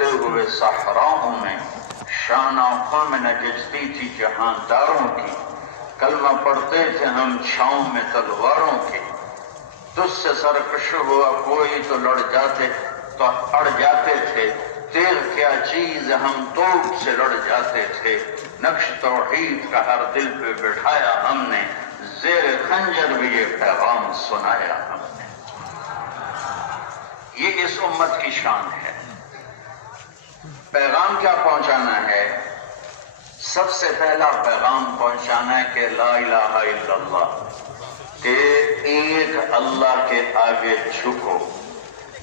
بڑھتے ہوئے صحراؤں میں شان آنکھوں میں نجستی تھی جہانداروں کی، کلمہ پڑھتے تھے ہم چھاؤں میں تلواروں کے، تجھ سے سرکش ہوا کوئی تو لڑ جاتے تو اڑ جاتے تھے، تیغ کیا چیز ہم توپ سے لڑ جاتے تھے، نقش توحید کا ہر دل پہ بٹھایا ہم نے، زیر خنجر بھی یہ پیغام سنایا ہم نے۔ یہ اس امت کی شان ہے۔ پیغام کیا پہنچانا ہے؟ سب سے پہلا پیغام پہنچانا ہے کہ لا الہ الا اللہ، کہ ایک اللہ کے آگے جھکو،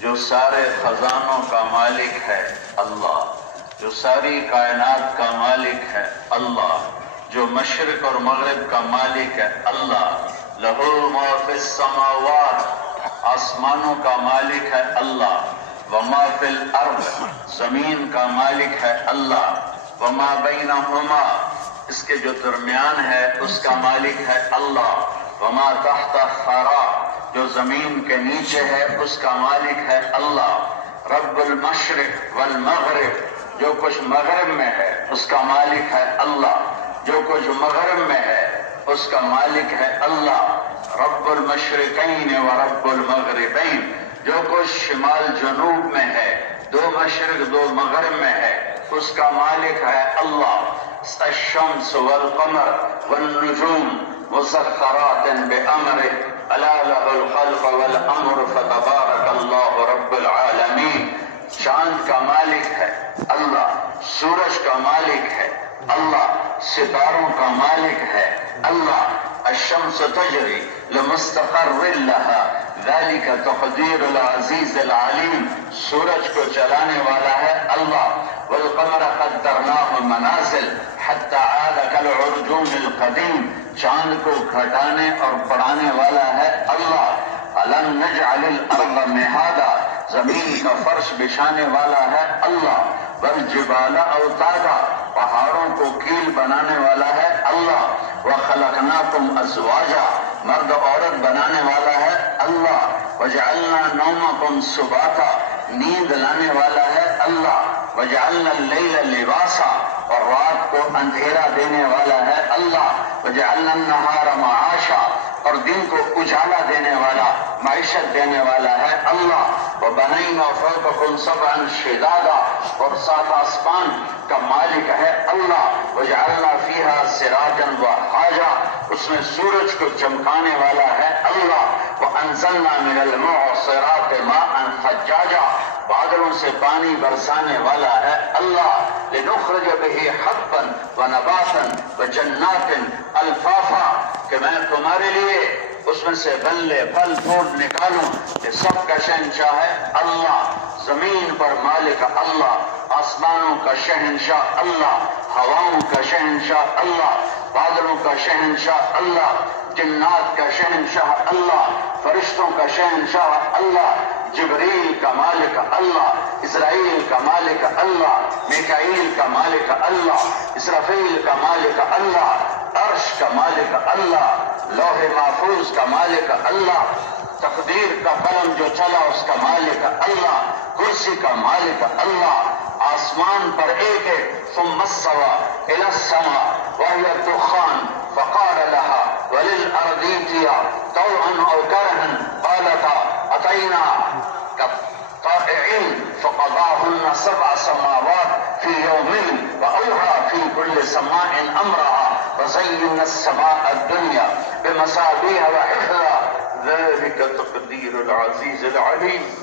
جو سارے خزانوں کا مالک ہے اللہ، جو ساری کائنات کا مالک ہے اللہ، جو مشرق اور مغرب کا مالک ہے اللہ، لہ ما فی السماوات، آسمانوں کا مالک ہے اللہ، وما فی الارض، زمین کا مالک ہے اللہ، وما بینہما، اس کے جو درمیان ہے اس کا مالک ہے اللہ، وما تحت الثری، جو زمین کے نیچے ہے اس کا مالک ہے اللہ، رب المشرق والمغرب، جو کچھ مغرب میں ہے اس کا مالک ہے اللہ، جو کچھ مغرب میں ہے اس کا مالک ہے اللہ، رب المشرقین و رب المغربین، جو کچھ شمال جنوب میں ہے، دو مشرق دو مغرب میں ہے اس کا مالک ہے اللہ، الشمس والقمر والنجوم مسخرات بأمره الا له الخلق والامر فتبارك اللہ رب العالمین۔ چاند کا مالک ہے اللہ، سورج کا مالک ہے اللہ، ستاروں کا مالک ہے اللہ، الشمس تجری لمستقر لها ذلك تقدیر العزیز العلیم، سورج کو چلانے والا ہے اللہ، والقمر قدرناه منازل حتى عاد كالعرجون القدیم، چاند کو گھٹانے اور بڑھانے والا ہے اللہ، الم نجعل الارض مہادا، زمین کا فرش بچھانے والا ہے اللہ، والجبال اوتادا، پہاڑوں کو کیل بنانے والا ہے اللہ، وخلقناکم ازواجا، مرد عورت بنانے والا ہے اللہ، وجعلنا نومکم سباتا، نیند لانے والا ہے اللہ، وجعلنا اللیل لباسا، اور رات کو اندھیرا دینے والا ہے اللہ، وجعلنا النہار معاشا، اور دن کو اجالا دینے والا معیشت دینے والا ہے اللہ، وبنینا فوقکم سبعا شدادا، اور سات آسمان کا مالک ہے اللہ، وجعلنا فیہا سراجا وہاجا، اس میں سورج کو چمکانے والا ہے اللہ، وانزلنا من المعصرات ماء ثجاجا، بادلوں سے پانی برسانے والا ہے اللہ، لنخرج به حبا ونباتا وجنات الفافا، کہ میں تمہارے لیے اس میں سے بلے پھل پھول نکالوں، کہ سب کا شہنشاہ ہے اللہ، زمین پر مالک اللہ، آسمانوں کا شہنشاہ اللہ، ہواؤں کا شہنشاہ اللہ، بادلوں کا شہنشاہ اللہ، جنات کا شہنشاہ اللہ، فرشتوں کا شہنشاہ اللہ، جبریل کا مالک اللہ، اسرائیل کا مالک اللہ، میکائیل کا مالک اللہ، اسرافیل کا مالک اللہ، عرش کا مالک اللہ، لوح محفوظ کا مالک اللہ، تقدیر کا قلم جو چلا اس کا مالک اللہ، کرسی کا مالک اللہ، آسمان پر ایک ایک، ثم استوى الى السماء وهي الدخان فقال لها وللارض ائتيا طوعا او كرها قالتا اتينا طائعين فقضاهن سبع سماوات في يومين واوحى في كل سماء امرها وزينا السماء الدنيا بمصابيح وحفظا ذلك تقدير العزيز العليم۔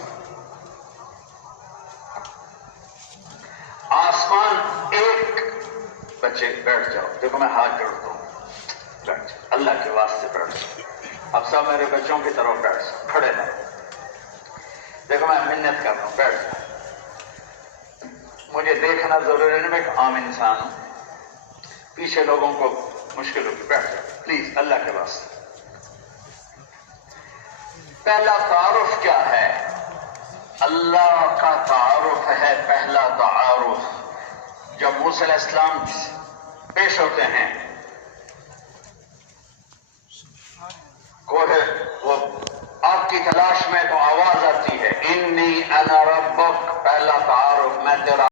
آسمان ایک، بچے بیٹھ جاؤ، دیکھو میں ہاتھ جوڑتا ہوں، بیٹھ جاؤ اللہ کے واسطے بیٹھ جاؤ، اب سب میرے بچوں کی طرف بیٹھ جاؤ، کھڑے نہ، دیکھو میں منت کر رہا ہوں، بیٹھ جاؤ، مجھے دیکھنا ضروری نہیں، میں ایک عام انسان ہوں، پیچھے لوگوں کو مشکل ہوگی، بیٹھ جاؤ پلیز اللہ کے واسطے۔ پہلا تعارف کیا ہے؟ اللہ کا تعارف ہے پہلا تعارف، جب موسیٰ علیہ السلام پیش ہوتے ہیں وہ آپ کی تلاش میں تو آواز آتی ہے انی انا ربک، پہلا تعارف میں تیرا